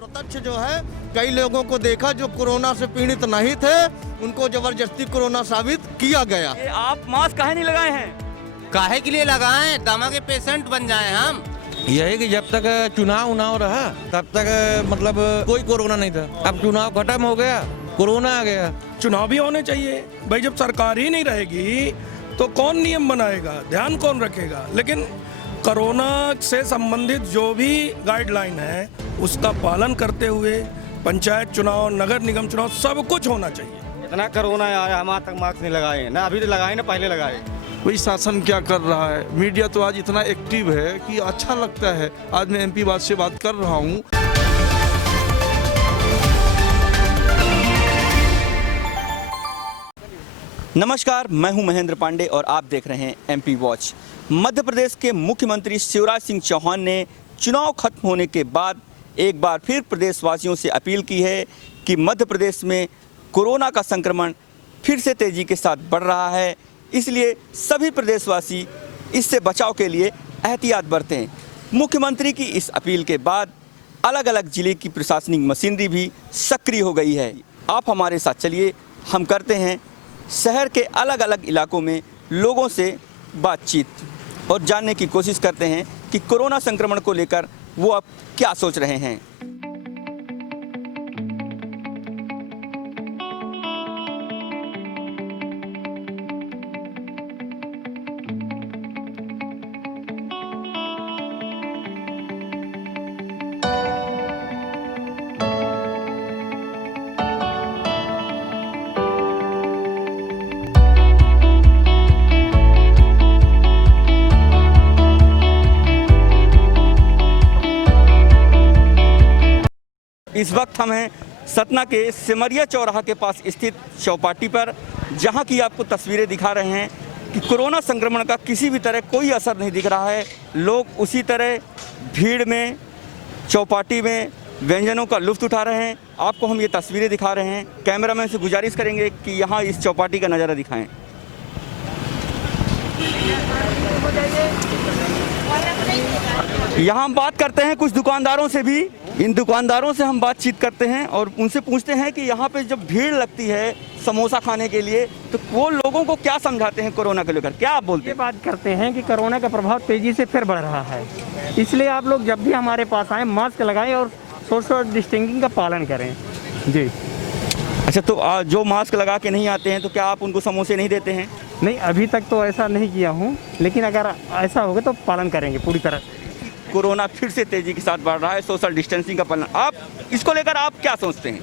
प्रत्यक्ष जो है कई लोगों को देखा जो कोरोना से पीड़ित नहीं थे, उनको जबरदस्ती कोरोना साबित किया गया। आप मास्क काहे नहीं लगाए हैं? काहे के लिए लगाएं? दमा के पेशेंट बन जाएं हम। यही कि जब तक चुनाव रहा तब तक मतलब कोई कोरोना नहीं था। अब चुनाव खत्म हो गया, कोरोना आ गया। चुनाव भी होने चाहिए भाई। जब सरकार ही नहीं रहेगी तो कौन नियम बनाएगा, ध्यान कौन रखेगा? लेकिन कोरोना से संबंधित जो भी गाइडलाइन है उसका पालन करते हुए पंचायत चुनाव, नगर निगम चुनाव सब कुछ होना चाहिए। इतना कोरोना आया, हम आज तक मास्क नहीं लगाए ना, अभी तो लगाए ना, पहले लगाए। वही शासन क्या कर रहा है। मीडिया तो आज इतना एक्टिव है कि अच्छा लगता है। आज मैं एमपी बात से बात कर रहा हूँ। नमस्कार, मैं हूं महेंद्र पांडे और आप देख रहे हैं एमपी वॉच। मध्य प्रदेश के मुख्यमंत्री शिवराज सिंह चौहान ने चुनाव खत्म होने के बाद एक बार फिर प्रदेशवासियों से अपील की है कि मध्य प्रदेश में कोरोना का संक्रमण फिर से तेजी के साथ बढ़ रहा है, इसलिए सभी प्रदेशवासी इससे बचाव के लिए एहतियात बरतें। मुख्यमंत्री की इस अपील के बाद अलग अलग जिले की प्रशासनिक मशीनरी भी सक्रिय हो गई है। आप हमारे साथ चलिए, हम करते हैं शहर के अलग अलग इलाकों में लोगों से बातचीत और जानने की कोशिश करते हैं कि कोरोना संक्रमण को लेकर वो अब क्या सोच रहे हैं। इस वक्त हम हैं सतना के सिमरिया चौराहा के पास स्थित चौपाटी पर, जहां की आपको तस्वीरें दिखा रहे हैं कि कोरोना संक्रमण का किसी भी तरह कोई असर नहीं दिख रहा है। लोग उसी तरह भीड़ में चौपाटी में व्यंजनों का लुत्फ उठा रहे हैं। आपको हम ये तस्वीरें दिखा रहे हैं। कैमरामैन से गुजारिश करेंगे कि यहाँ इस चौपाटी का नज़ारा दिखाएँ। यहाँ हम बात करते हैं कुछ दुकानदारों से भी। इन दुकानदारों से हम बातचीत करते हैं और उनसे पूछते हैं कि यहाँ पे जब भीड़ लगती है समोसा खाने के लिए तो वो लोगों को क्या समझाते हैं कोरोना को लेकर, क्या आप बोलते हैं? ये बात करते हैं कि कोरोना का प्रभाव तेजी से फिर बढ़ रहा है, इसलिए आप लोग जब भी हमारे पास आएँ मास्क लगाएं और सोशल डिस्टेंसिंग का पालन करें। जी अच्छा, तो जो मास्क लगा के नहीं आते हैं तो क्या आप उनको समोसे नहीं देते हैं? नहीं, अभी तक तो ऐसा नहीं किया हूँ, लेकिन अगर ऐसा होगा तो पालन करेंगे पूरी तरह। कोरोना फिर से तेजी के साथ बढ़ रहा है, सोशल डिस्टेंसिंग का पालन, आप इसको लेकर आप क्या सोचते हैं?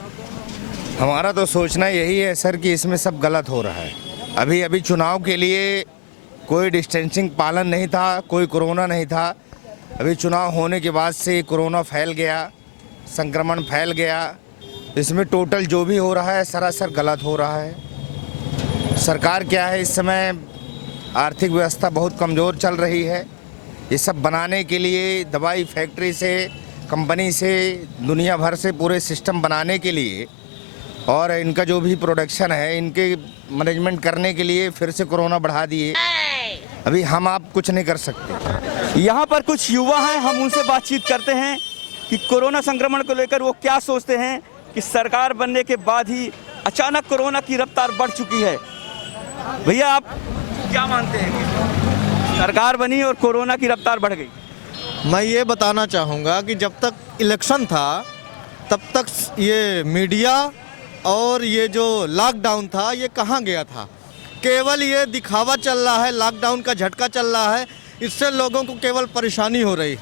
हमारा तो सोचना यही है सर कि इसमें सब गलत हो रहा है। अभी चुनाव के लिए कोई डिस्टेंसिंग पालन नहीं था, कोई कोरोना नहीं था। अभी चुनाव होने के बाद से कोरोना फैल गया, संक्रमण फैल गया। इसमें टोटल जो भी हो रहा है सरासर गलत हो रहा है। सरकार क्या है, इस समय आर्थिक व्यवस्था बहुत कमज़ोर चल रही है। ये सब बनाने के लिए दवाई फैक्ट्री से, कंपनी से, दुनिया भर से पूरे सिस्टम बनाने के लिए और इनका जो भी प्रोडक्शन है इनके मैनेजमेंट करने के लिए फिर से कोरोना बढ़ा दिए। अभी हम आप कुछ नहीं कर सकते। यहाँ पर कुछ युवा हैं, हम उनसे बातचीत करते हैं कि कोरोना संक्रमण को लेकर वो क्या सोचते हैं कि सरकार बनने के बाद ही अचानक कोरोना की रफ्तार बढ़ चुकी है। भैया, आप क्या मानते हैं कि सरकार बनी और कोरोना की रफ्तार बढ़ गई? मैं ये बताना चाहूँगा कि जब तक इलेक्शन था तब तक ये मीडिया और ये जो लॉकडाउन था ये कहाँ गया था। केवल ये दिखावा चल रहा है, लॉकडाउन का झटका चल रहा है, इससे लोगों को केवल परेशानी हो रही।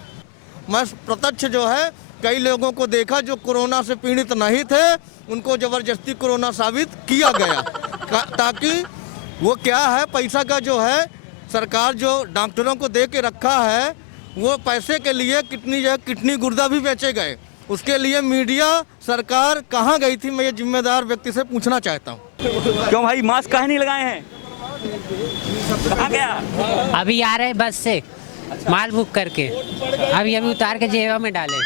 मैं प्रत्यक्ष जो है कई लोगों को देखा जो कोरोना से पीड़ित नहीं थे, उनको ज़बरदस्ती कोरोना साबित किया गया ताकि वो क्या है, पैसा का जो है सरकार जो डॉक्टरों को दे के रखा है वो पैसे के लिए किडनी गुर्दा भी बेचे गए। उसके लिए मीडिया सरकार कहाँ गई थी, मैं ये जिम्मेदार व्यक्ति से पूछना चाहता हूँ। क्यों भाई, मास्क काहे नहीं लगाए हैं? कहाँ गया? अभी आ रहे बस से माल बुक करके, अभी उतार के जेब में डाले।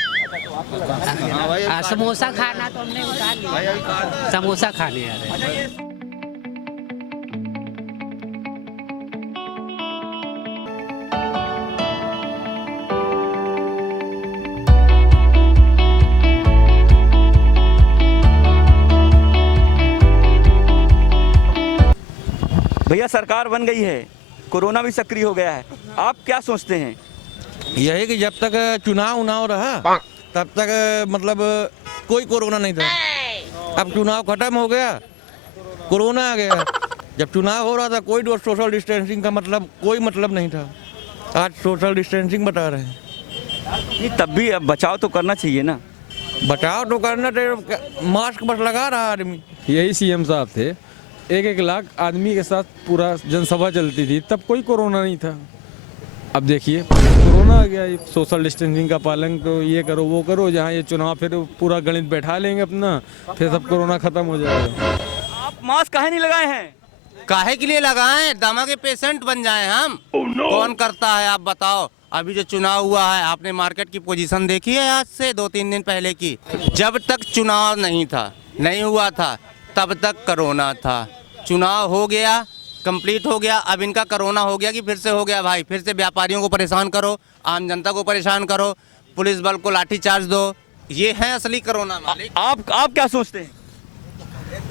समोसा खाना तो हमने उतार लिया, समोसा खाने आ रहे। सरकार बन गई है, कोरोना भी सक्रिय हो गया है, आप क्या सोचते हैं? यही कि जब तक चुनाव उनाव रहा तब तक मतलब कोई कोरोना नहीं था। अब चुनाव खत्म हो गया, कोरोना आ गया। जब चुनाव हो रहा था कोई सोशल डिस्टेंसिंग का मतलब कोई मतलब नहीं था। आज सोशल डिस्टेंसिंग बता रहे हैं। नहीं, तब भी अब बचाव तो करना चाहिए ना। बचाव तो करना चाहिए, मास्क बस लगा रहा आदमी। यही सीएम साहब थे, 1-1 लाख आदमी के साथ पूरा जनसभा चलती थी, तब कोई कोरोना नहीं था। अब देखिए कोरोना आ गया, सोशल डिस्टेंसिंग का पालन तो ये करो वो करो, जहाँ ये चुनाव फिर पूरा गणित बैठा लेंगे अपना, फिर सब कोरोना खत्म हो जाएगा। आप मास्क काहे नहीं लगाए हैं? काहे के लिए लगाएं? दमा के पेशेंट बन जाएं हम। कौन करता है आप बताओ? अभी जो चुनाव हुआ है, आपने मार्केट की पोजीशन देखी है आज से 2-3 दिन पहले की? जब तक चुनाव नहीं हुआ था तब तक कोरोना था। चुनाव हो गया, कंप्लीट हो गया, अब इनका कोरोना हो गया कि फिर से हो गया भाई। फिर से व्यापारियों को परेशान करो, आम जनता को परेशान करो, पुलिस बल को लाठी चार्ज दो। ये है असली कोरोना मालिक। आप क्या सोचते हैं?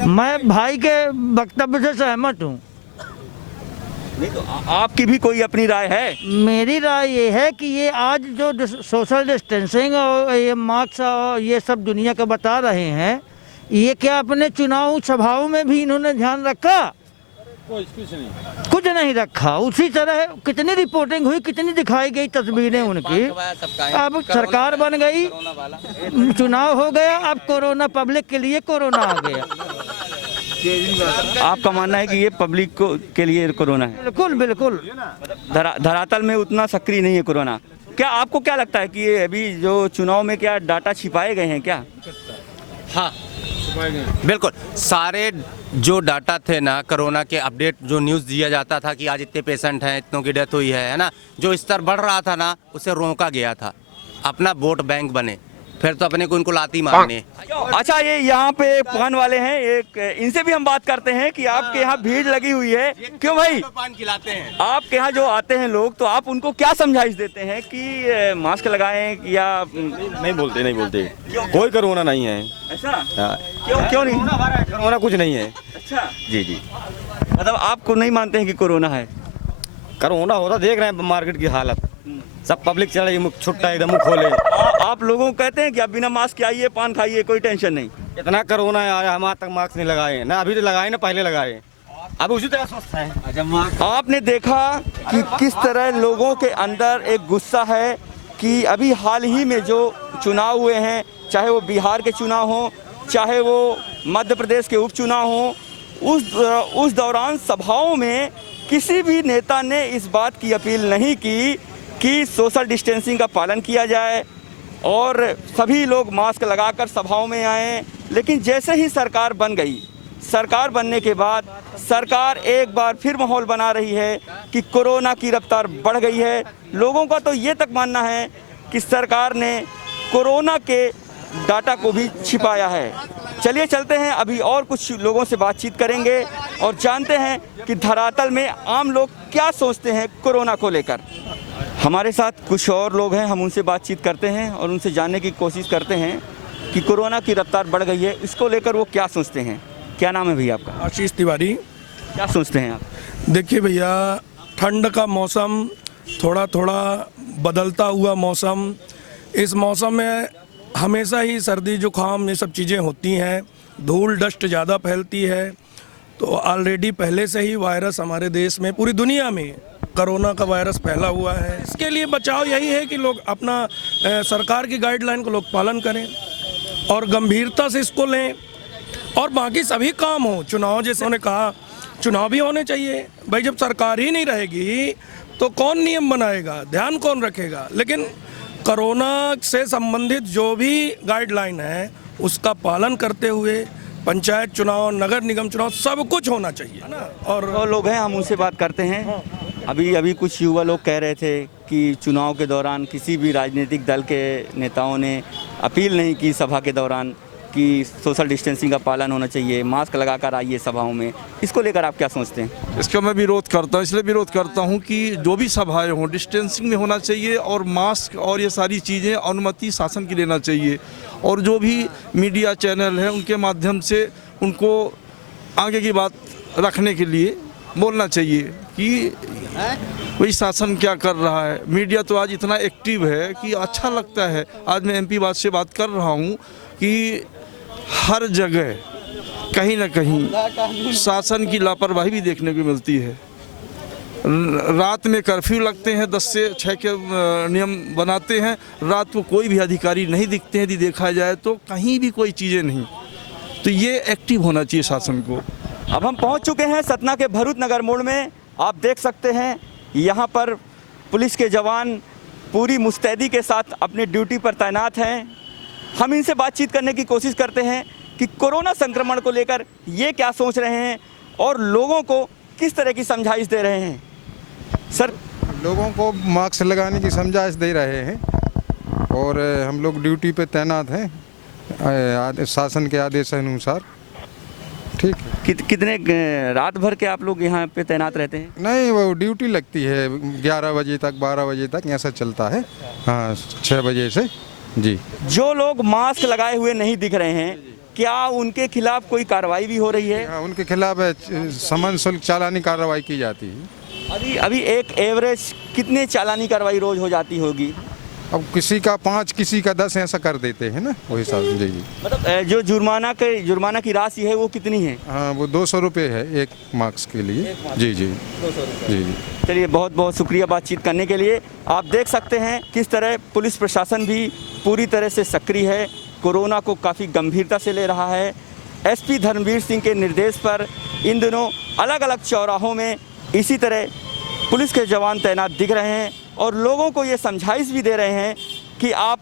मैं भाई के वक्तव्य से सहमत हूँ। नहीं तो आपकी भी कोई अपनी राय है? मेरी राय ये है कि ये आज जो सोशल डिस्टेंसिंग और ये मास्क और ये सब दुनिया को बता रहे हैं, ये क्या अपने चुनाव सभाओं में भी इन्होंने ध्यान रखा? कुछ नहीं रखा। उसी तरह कितनी रिपोर्टिंग हुई, कितनी दिखाई गई तस्वीरें उनकी। अब सरकार बन गई, चुनाव हो गया, अब कोरोना पब्लिक के लिए कोरोना आ गया। आपका मानना है कि ये पब्लिक के लिए कोरोना है? बिल्कुल बिल्कुल। धरातल में उतना सक्रिय नहीं है कोरोना। क्या आपको क्या लगता है कि ये अभी जो चुनाव में क्या डाटा छिपाए गए हैं क्या? हाँ बिल्कुल, सारे जो डाटा थे ना, कोरोना के अपडेट जो न्यूज़ दिया जाता था कि आज इतने पेशेंट हैं, इतनों की डेथ हुई है ना, जो स्तर बढ़ रहा था ना, उसे रोका गया था। अपना वोट बैंक बने, फिर तो अपने को इनको लाती मारने। अच्छा, ये यहाँ पे पान वाले हैं, एक इनसे भी हम बात करते हैं कि आपके यहाँ भीड़ लगी हुई है। क्यों भाई? पान खिलाते हैं। आपके यहाँ जो आते हैं लोग, तो आप उनको क्या समझाइश देते हैं कि मास्क लगाएं या नहीं बोलते कोई कोरोना नहीं है। ऐसा? क्यों नहीं? कोरोना कुछ नहीं है। अच्छा जी मतलब आपको नहीं मानते हैं कि कोरोना है? कोरोना होता देख रहे हैं मार्केट की हालत, सब पब्लिक चल रही, छुट्टा एकदम मुँह खोले। आप लोगों को कहते हैं कि आप बिना मास्क के आइए, पान खाइए, कोई टेंशन नहीं। इतना कोरोना आया, हम आज तक मास्क नहीं लगाए ना, अभी तो लगाए ना, पहले लगाए, अब उसी तरह स्वस्थ है। आपने देखा कि किस तरह लोगों के अंदर एक गुस्सा है कि अभी हाल ही में जो चुनाव हुए हैं, चाहे वो बिहार के चुनाव हों, चाहे वो मध्य प्रदेश के उपचुनाव हों, उस दौरान सभाओं में किसी भी नेता ने इस बात की अपील नहीं की कि सोशल डिस्टेंसिंग का पालन किया जाए और सभी लोग मास्क लगाकर सभाओं में आएँ। लेकिन जैसे ही सरकार बन गई, सरकार बनने के बाद सरकार एक बार फिर माहौल बना रही है कि कोरोना की रफ्तार बढ़ गई है। लोगों का तो ये तक मानना है कि सरकार ने कोरोना के डाटा को भी छिपाया है। चलिए चलते हैं, अभी और कुछ लोगों से बातचीत करेंगे और जानते हैं कि धरातल में आम लोग क्या सोचते हैं कोरोना को लेकर। हमारे साथ कुछ और लोग हैं, हम उनसे बातचीत करते हैं और उनसे जानने की कोशिश करते हैं कि कोरोना की रफ्तार बढ़ गई है, इसको लेकर वो क्या सोचते हैं। क्या नाम है भैया आपका? आशीष तिवारी। क्या सोचते हैं आप? देखिए भैया, ठंड का मौसम, थोड़ा थोड़ा बदलता हुआ मौसम, इस मौसम में हमेशा ही सर्दी जुकाम ये सब चीज़ें होती हैं, धूल डस्ट ज़्यादा फैलती है। तो ऑलरेडी पहले से ही वायरस हमारे देश में, पूरी दुनिया में कोरोना का वायरस फैला हुआ है। इसके लिए बचाव यही है कि लोग अपना सरकार की गाइडलाइन को लोग पालन करें और गंभीरता से इसको लें, और बाकी सभी काम हो। चुनाव जैसे उन्होंने कहा, चुनाव भी होने चाहिए भाई। जब सरकार ही नहीं रहेगी तो कौन नियम बनाएगा, ध्यान कौन रखेगा? लेकिन कोरोना से संबंधित जो भी गाइडलाइन है उसका पालन करते हुए पंचायत चुनाव, नगर निगम चुनाव, सब कुछ होना चाहिए ना। और लोग हैं, हम उनसे बात करते हैं। अभी कुछ युवा लोग कह रहे थे कि चुनाव के दौरान किसी भी राजनीतिक दल के नेताओं ने अपील नहीं की सभा के दौरान कि सोशल डिस्टेंसिंग का पालन होना चाहिए, मास्क लगाकर आइए सभाओं में। इसको लेकर आप क्या सोचते हैं? इसका मैं विरोध करता हूँ। इसलिए विरोध करता हूँ कि जो भी सभाएं हों डिस्टेंसिंग में होना चाहिए और मास्क और ये सारी चीज़ें अनुमति शासन की लेना चाहिए, और जो भी मीडिया चैनल हैं उनके माध्यम से उनको आगे की बात रखने के लिए बोलना चाहिए कि वही शासन क्या कर रहा है। मीडिया तो आज इतना एक्टिव है कि अच्छा लगता है। आज मैं MP बात से बात कर रहा हूँ कि हर जगह कहीं ना कहीं शासन की लापरवाही भी देखने को मिलती है। रात में कर्फ्यू लगते हैं, 10 से 6 के नियम बनाते हैं, रात को कोई भी अधिकारी नहीं दिखते हैं। यदि देखा जाए तो कहीं भी कोई चीज़ें नहीं, तो ये एक्टिव होना चाहिए शासन को। अब हम पहुंच चुके हैं सतना के भरूच नगर मोड़ में। आप देख सकते हैं यहाँ पर पुलिस के जवान पूरी मुस्तैदी के साथ अपनी ड्यूटी पर तैनात हैं। हम इनसे बातचीत करने की कोशिश करते हैं कि कोरोना संक्रमण को लेकर ये क्या सोच रहे हैं और लोगों को किस तरह की समझाइश दे रहे हैं। सर, लोगों को मास्क लगाने की समझाइश दे रहे हैं और हम लोग ड्यूटी पे तैनात हैं शासन के आदेश अनुसार। ठीक है। कितने रात भर के आप लोग यहाँ पे तैनात रहते हैं? नहीं, वो ड्यूटी लगती है 11 बजे तक 12 बजे तक ऐसा चलता है। हाँ, 6 बजे से जी। जो लोग मास्क लगाए हुए नहीं दिख रहे हैं, क्या उनके खिलाफ कोई कार्रवाई भी हो रही है? हाँ, उनके खिलाफ समन शुल्क चालानी कार्रवाई की जाती है। अभी एक एवरेज कितने चालानी कार्रवाई रोज हो जाती होगी? अब किसी का 5 किसी का 10 ऐसा कर देते हैं ना, वही हिसाब। जी जी। मतलब जो जुर्माना की राशि है वो कितनी है? हाँ, वो 200 रुपये है एक मास्क के लिए। जी जी। 200 रुपये। जी जी। चलिए, बहुत बहुत शुक्रिया बातचीत करने के लिए। आप देख सकते हैं किस तरह पुलिस प्रशासन भी पूरी तरह से सक्रिय है, कोरोना को काफ़ी गंभीरता से ले रहा है। SP धर्मवीर सिंह के निर्देश पर इन दिनों अलग अलग चौराहों में इसी तरह पुलिस के जवान तैनात दिख रहे हैं और लोगों को ये समझाइश भी दे रहे हैं कि आप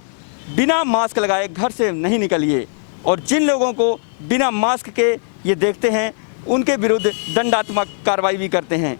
बिना मास्क लगाए घर से नहीं निकलिए, और जिन लोगों को बिना मास्क के ये देखते हैं उनके विरुद्ध दंडात्मक कार्रवाई भी करते हैं।